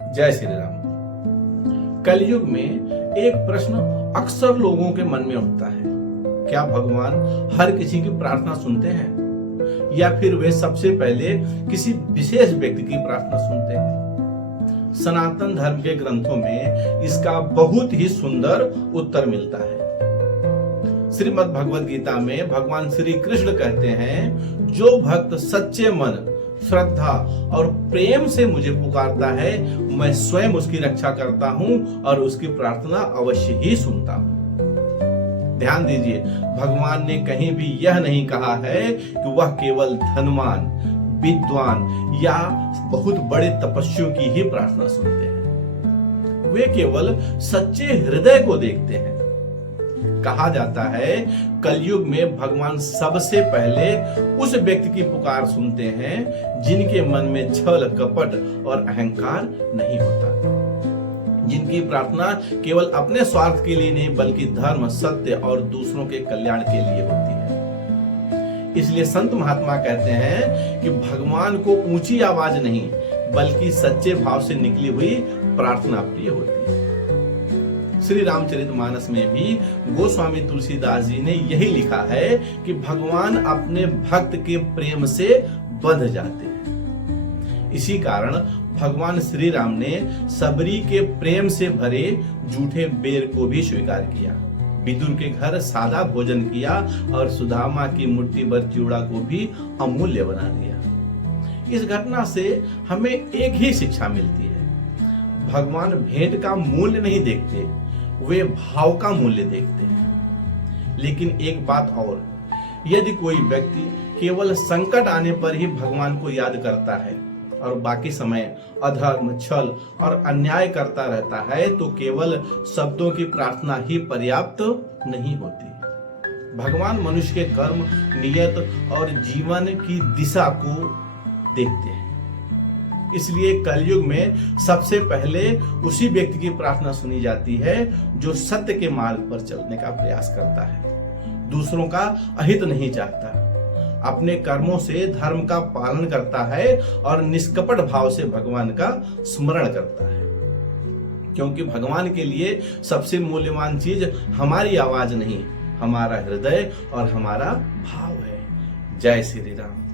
जय श्री राम। कलयुग में एक प्रश्न अक्सर लोगों के मन में उठता है, क्या भगवान हर किसी की प्रार्थना सुनते हैं या फिर वे सबसे पहले किसी विशेष व्यक्ति की प्रार्थना सुनते हैं? सनातन धर्म के ग्रंथों में इसका बहुत ही सुंदर उत्तर मिलता है। श्रीमद् भगवद गीता में भगवान श्री कृष्ण कहते हैं, जो भक्त सच्चे मन, श्रद्धा और प्रेम से मुझे पुकारता है, मैं स्वयं उसकी रक्षा करता हूं और उसकी प्रार्थना अवश्य ही सुनता हूं। ध्यान दीजिए, भगवान ने कहीं भी यह नहीं कहा है कि वह केवल धनवान, विद्वान या बहुत बड़े तपस्वियों की ही प्रार्थना सुनते हैं। वे केवल सच्चे हृदय को देखते हैं। कहा जाता है, कलयुग में भगवान सबसे पहले उस व्यक्ति की पुकार सुनते हैं जिनके मन में छल, कपट और अहंकार नहीं होता, जिनकी प्रार्थना केवल अपने स्वार्थ के लिए नहीं बल्कि धर्म, सत्य और दूसरों के कल्याण के लिए होती है। इसलिए संत महात्मा कहते हैं कि भगवान को ऊंची आवाज नहीं बल्कि सच्चे भाव से निकली हुई प्रार्थना प्रिय होती है। श्री रामचरितमानस में भी गोस्वामी तुलसीदास जी ने यही लिखा है कि भगवान अपने भक्त के प्रेम से बंध जाते हैं। इसी कारण भगवान श्री राम ने सबरी के प्रेम से भरे जूठे बेर को भी स्वीकार किया, विदुर के घर सादा भोजन किया और सुदामा की मुट्ठी भर चिवड़ा को भी अमूल्य बना दिया। इस घटना से हमें एक ही शिक्षा मिलती है, भगवान भेंट का मूल्य नहीं देखते, वे भाव का मूल्य देखते हैं। लेकिन एक बात और, यदि कोई व्यक्ति केवल संकट आने पर ही भगवान को याद करता है और बाकी समय अधर्म, छल और अन्याय करता रहता है तो केवल शब्दों की प्रार्थना ही पर्याप्त नहीं होती। भगवान मनुष्य के कर्म, नियत और जीवन की दिशा को देखते हैं। इसलिए कलयुग में सबसे पहले उसी व्यक्ति की प्रार्थना सुनी जाती है जो सत्य के मार्ग पर चलने का प्रयास करता है, दूसरों का अहित नहीं चाहता, अपने कर्मों से धर्म का पालन करता है और निष्कपट भाव से भगवान का स्मरण करता है। क्योंकि भगवान के लिए सबसे मूल्यवान चीज हमारी आवाज नहीं, हमारा हृदय और हमारा भाव है। जय श्री राम।